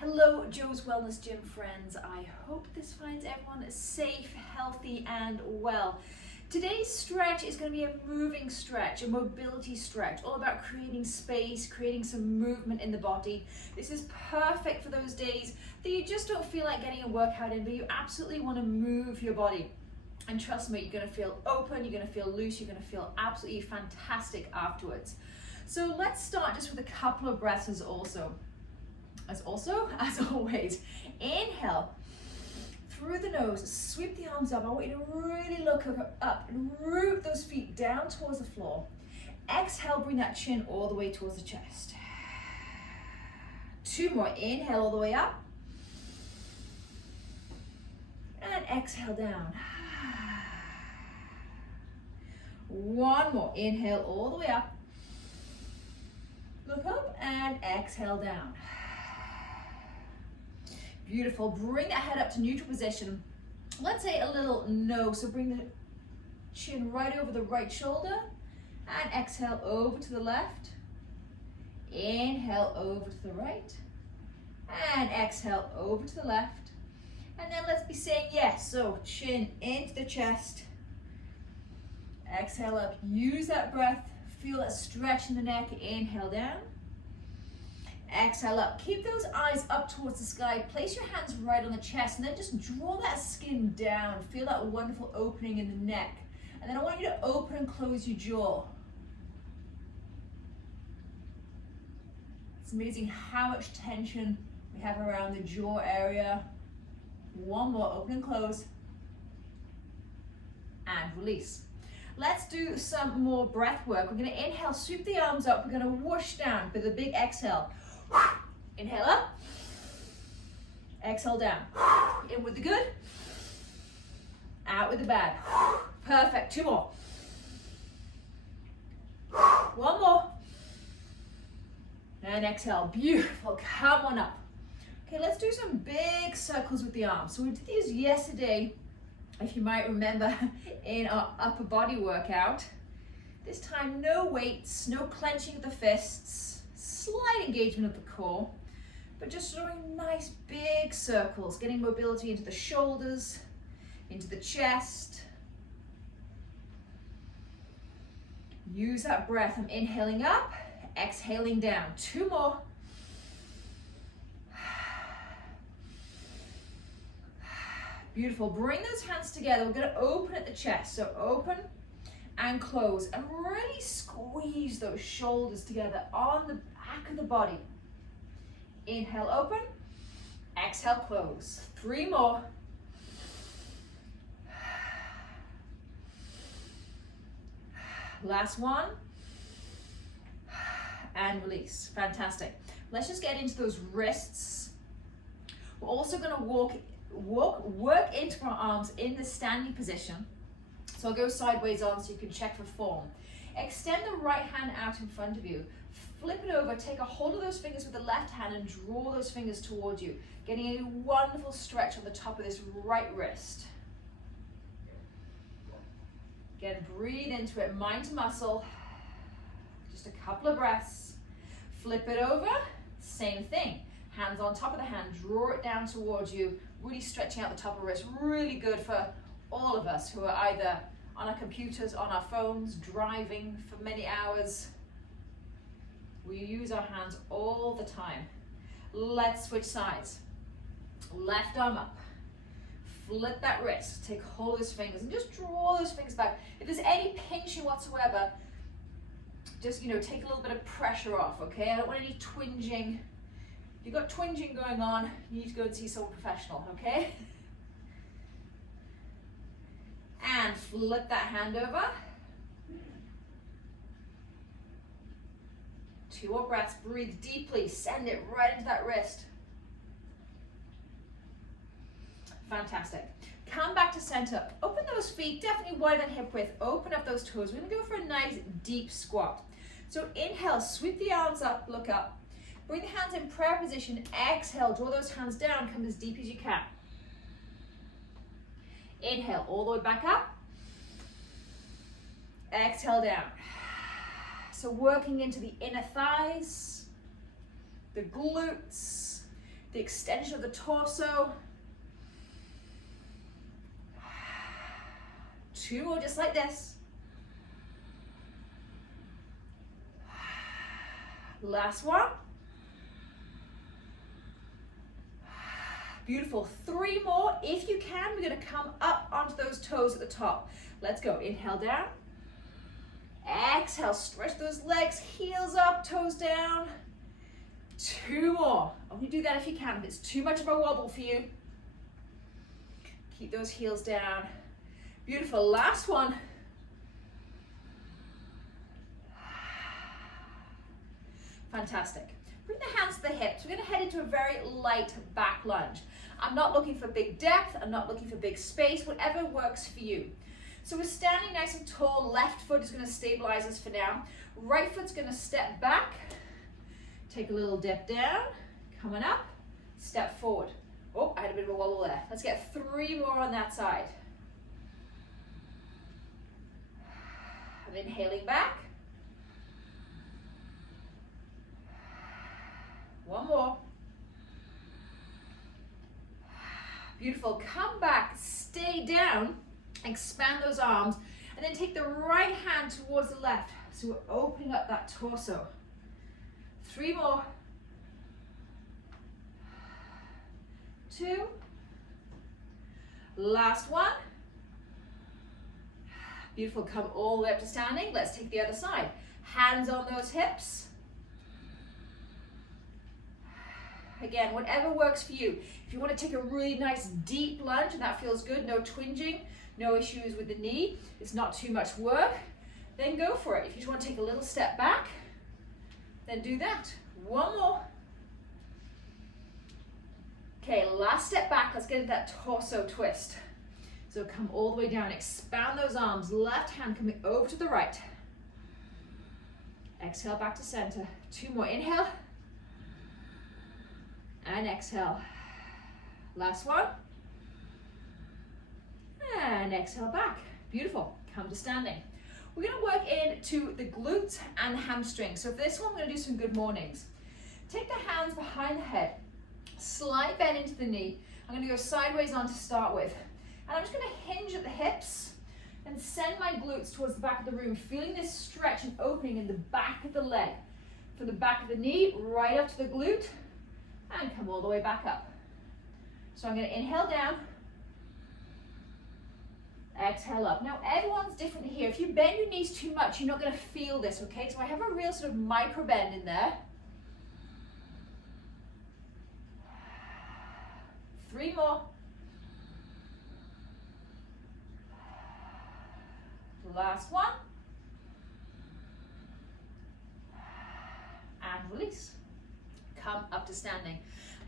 Hello, Joe's Wellness Gym friends. I hope this finds everyone safe, healthy, and well. Today's stretch is going to be a moving stretch, a mobility stretch, all about creating space, creating some movement in the body. This is perfect for those days that you just don't feel like getting a workout in, but you absolutely want to move your body. And trust me, you're going to feel open, you're going to feel loose, you're going to feel absolutely fantastic afterwards. So let's start just with a couple of breaths as always, inhale through the nose, sweep the arms up. I want you to really look up and root those feet down towards the floor. Exhale, bring that chin all the way towards the chest. Two more, inhale all the way up. And exhale down. One more, inhale all the way up. Look up and exhale down. Beautiful. Bring that head up to neutral position. Let's say a little no. So bring the chin right over the right shoulder and exhale over to the left. Inhale over to the right and exhale over to the left. And then let's be saying yes. So chin into the chest. Exhale up. Use that breath. Feel that stretch in the neck. Inhale down. Exhale up. Keep those eyes up towards the sky. Place your hands right on the chest and then just draw that skin down. Feel that wonderful opening in the neck. And then I want you to open and close your jaw. It's amazing how much tension we have around the jaw area. One more, open and close. And release. Let's do some more breath work. We're going to inhale, sweep the arms up. We're going to whoosh down with a big exhale. Inhale up, exhale down. In with the good, out with the bad. Perfect, two more. One more. And exhale, beautiful, come on up. Okay, let's do some big circles with the arms. So we did these yesterday, if you might remember, in our upper body workout. This time, no weights, no clenching of the fists, slight engagement of the core, but just drawing nice big circles, getting mobility into the shoulders, into the chest. Use that breath. I'm inhaling up, exhaling down. Two more. Beautiful. Bring those hands together. We're going to open at the chest. So open and close, and really squeeze those shoulders together on the back of the body. Inhale, open. Exhale, close. Three more. Last one. And release. Fantastic. Let's just get into those wrists. We're also going to work into our arms in the standing position. So I'll go sideways on so you can check for form. Extend the right hand out in front of you. Flip it over, take a hold of those fingers with the left hand and draw those fingers towards you. Getting a wonderful stretch on the top of this right wrist. Again, breathe into it, mind to muscle. Just a couple of breaths. Flip it over, same thing. Hands on top of the hand, draw it down towards you. Really stretching out the top of the wrist. Really good for all of us who are either on our computers, on our phones, driving for many hours. We use our hands all the time. Let's switch sides. Left arm up. Flip that wrist. Take hold of those fingers and just draw those fingers back. If there's any pinching whatsoever, just take a little bit of pressure off, okay? I don't want any twinging. If you've got twinging going on, you need to go and see someone professional, okay? And flip that hand over. Two more breaths. Breathe deeply. Send it right into that wrist. Fantastic. Come back to center. Open those feet, definitely wider than hip width. Open up those toes. We're going to go for a nice deep squat. So inhale, sweep the arms up, look up. Bring the hands in prayer position. Exhale, draw those hands down. Come as deep as you can. Inhale, all the way back up. Exhale down. So working into the inner thighs, the glutes, the extension of the torso. 2 more just like this. Last one. Beautiful. 3 more. If you can, we're going to come up onto those toes at the top. Let's go. Inhale down. Exhale, stretch those legs, heels up, toes down. 2 more. Only do that if you can. If it's too much of a wobble for you, keep those heels down. Beautiful. Last one. Fantastic. Bring the hands to the hips. We're going to head into a very light back lunge. I'm not looking for big depth. I'm not looking for big space. Whatever works for you. So we're standing nice and tall. Left foot is going to stabilize us for now. Right foot's going to step back. Take a little dip down. Coming up. Step forward. Oh, I had a bit of a wobble there. Let's get 3 more on that side. I'm inhaling back. 1 more. Beautiful. Come back, stay down, expand those arms, and then take the right hand towards the left. So we're opening up that torso. 3 more. 2. Last one. Beautiful. Come all the way up to standing. Let's take the other side. Hands on those hips. Again, whatever works for you. If you want to take a really nice deep lunge and that feels good, no twinging, no issues with the knee, it's not too much work, then go for it. If you just want to take a little step back, then do that. 1 more. Okay, last step back. Let's get into that torso twist. So come all the way down, expand those arms, left hand coming over to the right. Exhale back to center. 2 more. Inhale. And exhale. Last one. And exhale back. Beautiful. Come to standing. We're going to work into the glutes and the hamstrings. So for this one, we're going to do some good mornings. Take the hands behind the head. Slight bend into the knee. I'm going to go sideways on to start with. And I'm just going to hinge at the hips and send my glutes towards the back of the room, feeling this stretch and opening in the back of the leg. From the back of the knee, right up to the glute. And come all the way back up. So I'm going to inhale down, exhale up. Now everyone's different here. If you bend your knees too much, you're not going to feel this, okay? So I have a real sort of micro bend in there. 3 more. Last one. And release. Come up to standing.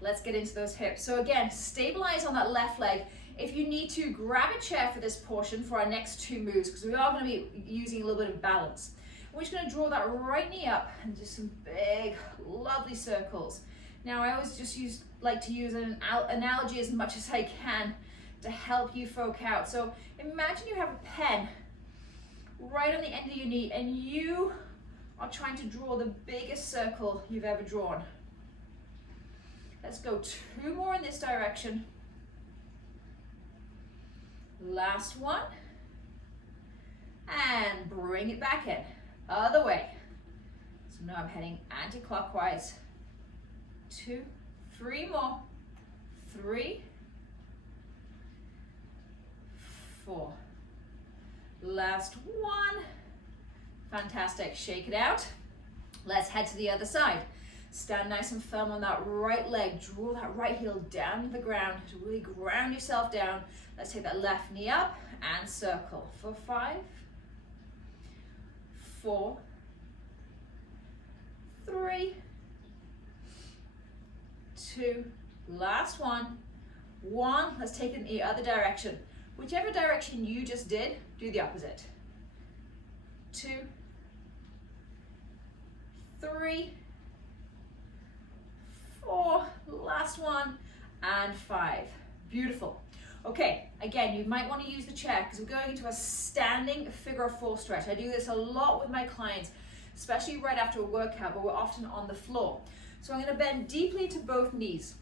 Let's get into those hips. So again, stabilize on that left leg. If you need to, grab a chair for this portion for our next 2 moves, because we are going to be using a little bit of balance. We're just going to draw that right knee up and do some big, lovely circles. Now, I always just like to use an analogy as much as I can to help you folk out. So imagine you have a pen right on the end of your knee and you are trying to draw the biggest circle you've ever drawn. Let's go 2 more in this direction. Last one. And bring it back in. Other way. So now I'm heading anti-clockwise. 2, 3 more. 3, 4. Last one. Fantastic. Shake it out. Let's head to the other side. Stand nice and firm on that right leg. Draw that right heel down to the ground to really ground yourself down. Let's take that left knee up and circle for 5, 4, 3, 2, last one. 1, let's take it in the other direction. Whichever direction you just did, do the opposite. 2, 3, 4, last one, and 5. Beautiful. Okay, again, you might want to use the chair because we're going into a standing figure of 4 stretch. I do this a lot with my clients, especially right after a workout, but we're often on the floor. So I'm going to bend deeply to both knees.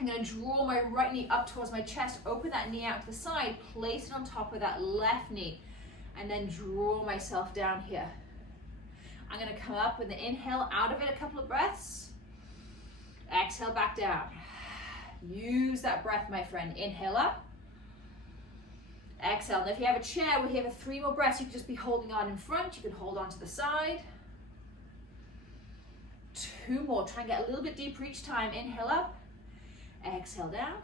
I'm going to draw my right knee up towards my chest, open that knee out to the side, place it on top of that left knee, and then draw myself down here. I'm going to come up with an inhale out of it, a couple of breaths. Exhale back down. Use that breath, my friend. Inhale up. Exhale. And if you have a chair, we have 3 more breaths. You can just be holding on in front. You can hold on to the side. 2 more. Try and get a little bit deeper each time. Inhale up. Exhale down.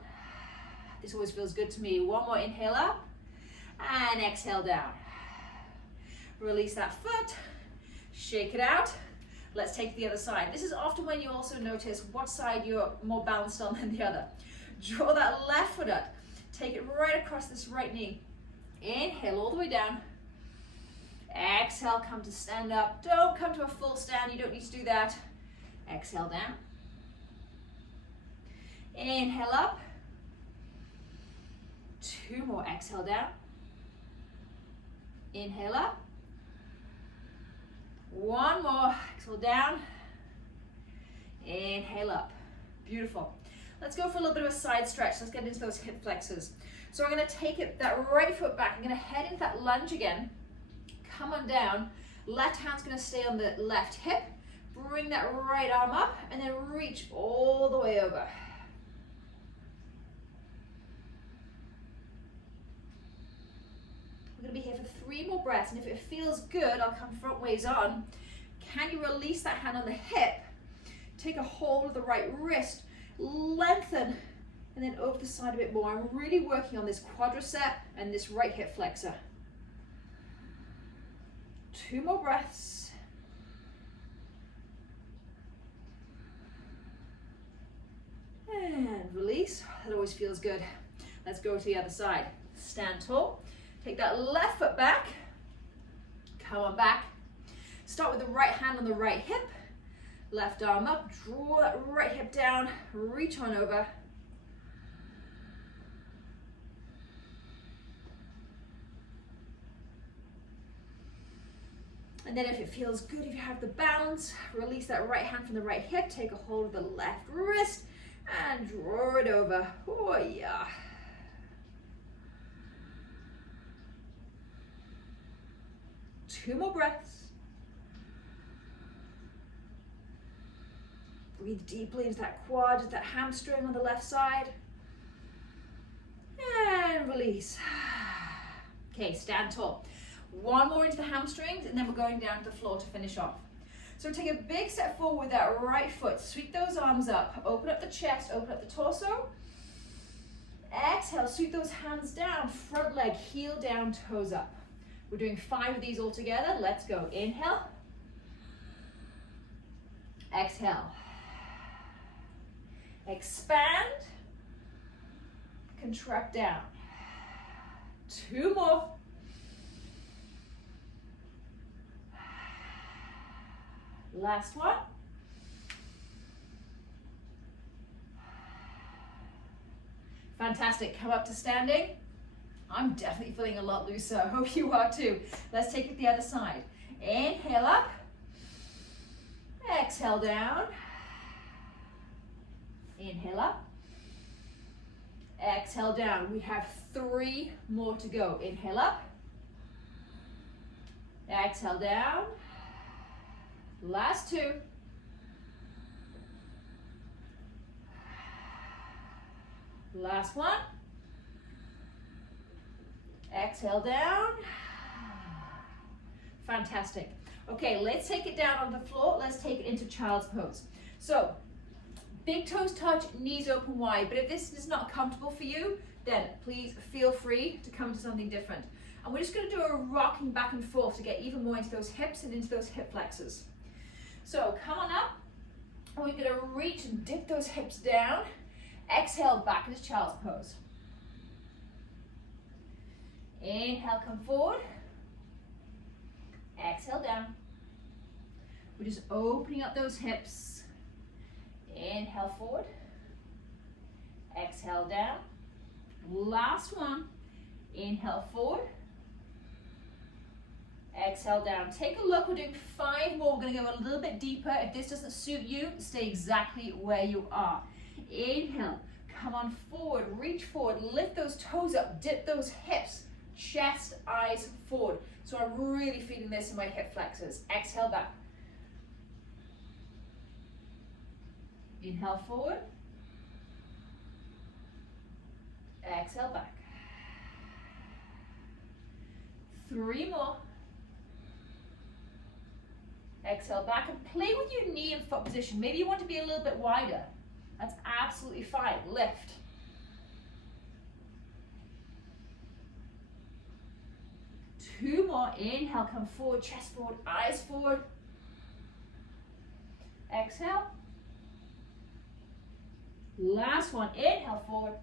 This always feels good to me. 1 more. Inhale up. And exhale down. Release that foot. Shake it out. Let's take the other side. This is often when you also notice what side you're more balanced on than the other. Draw that left foot up. Take it right across this right knee. Inhale all the way down. Exhale, come to stand up. Don't come to a full stand. You don't need to do that. Exhale down. Inhale up. 2 more. Exhale down. Inhale up. 1 more. Exhale down. Inhale up. Beautiful. Let's go for a little bit of a side stretch. Let's get into those hip flexors. So I'm going to take that right foot back. I'm going to head into that lunge again. Come on down. Left hand's going to stay on the left hip. Bring that right arm up and then reach all the way over. We're going to be here for 3 more breaths, and if it feels good, I'll come front ways on. Can you release that hand on the hip? Take a hold of the right wrist, lengthen, and then over the side a bit more. I'm really working on this quadricep and this right hip flexor. 2 more breaths. And release. That always feels good. Let's go to the other side. Stand tall. Take that left foot back. Come on back. Start with the right hand on the right hip. Left arm up. Draw that right hip down. Reach on over. And then if it feels good, if you have the balance, release that right hand from the right hip. Take a hold of the left wrist and draw it over. Oh yeah. Two more breaths. Breathe deeply into that quad, that hamstring on the left side. And release. Okay, stand tall. One more into the hamstrings, and then we're going down to the floor to finish off. So take a big step forward with that right foot. Sweep those arms up. Open up the chest, open up the torso. Exhale, sweep those hands down. Front leg, heel down, toes up. We're doing 5 of these all together. Let's go. Inhale. Exhale. Expand. Contract down. 2 more. Last one. Fantastic. Come up to standing. I'm definitely feeling a lot looser. I hope you are too. Let's take it the other side. Inhale up. Exhale down. Inhale up. Exhale down. We have 3 more to go. Inhale up. Exhale down. Last 2. Last one. Exhale down. Fantastic. Okay, let's take it down on the floor. Let's take it into child's pose. So, big toes touch, knees open wide. But if this is not comfortable for you, then please feel free to come to something different. And we're just going to do a rocking back and forth to get even more into those hips and into those hip flexors. So come on up, and we're going to reach and dip those hips down. Exhale, back into child's pose. Inhale, come forward. Exhale, down. We're just opening up those hips. Inhale, forward. Exhale, down. Last one. Inhale, forward. Exhale down. Take a look. We're doing 5 more. We're going to go a little bit deeper. If this doesn't suit you, stay exactly where you are. Inhale. come on forward, reach forward, lift those toes up, dip those hips, chest, eyes forward. So I'm really feeling this in my hip flexors. Exhale back. Inhale forward. Exhale back. 3 more. Exhale back and play with your knee and foot position. Maybe you want to be a little bit wider. That's absolutely fine. Lift. Two more. Inhale, come forward, chest forward, eyes forward. Exhale. Last one. Inhale forward.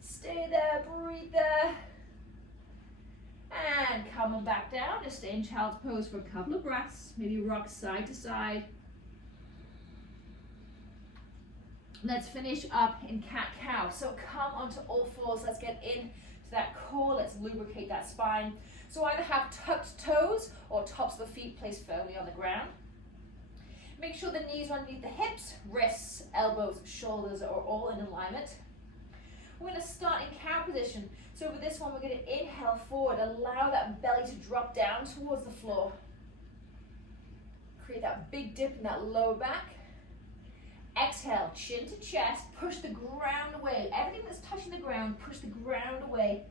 Stay there, breathe there. And coming back down, just stay in child's pose for a couple of breaths. Maybe rock side to side. Let's finish up in cat-cow. So come onto all fours. Let's get into that core. Let's lubricate that spine. So either have tucked toes or tops of the feet placed firmly on the ground. Make sure the knees are underneath the hips, wrists, elbows, shoulders are all in alignment. We're going to start in cow position. So with this one, we're going to inhale forward. Allow that belly to drop down towards the floor. Create that big dip in that lower back. Exhale, chin to chest. Push the ground away. Everything that's touching the ground, push the ground away.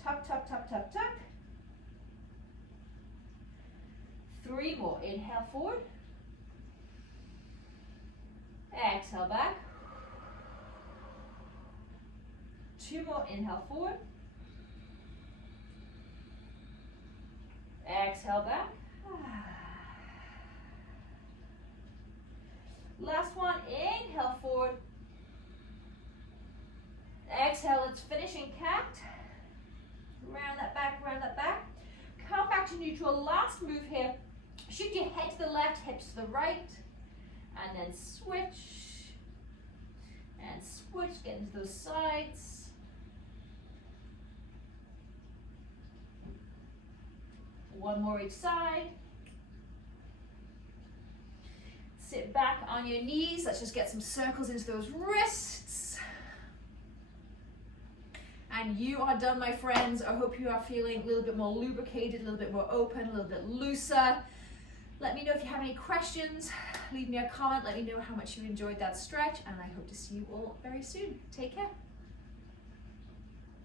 Tuck, tuck, tuck, tuck, tuck. 3 more. Inhale forward. Exhale back. 2 more. Inhale forward. Exhale back. Last one. Inhale forward. Exhale. Let's finish in cat. Round that back, round that back. Come back to neutral. Last move here. Shift your head to the left, hips to the right. And then switch. And switch. Get into those sides. One more each side. Sit back on your knees. Let's just get some circles into those wrists. And you are done, my friends. I hope you are feeling a little bit more lubricated, a little bit more open, a little bit looser. Let me know if you have any questions. Leave me a comment. Let me know how much you enjoyed that stretch. And I hope to see you all very soon. Take care.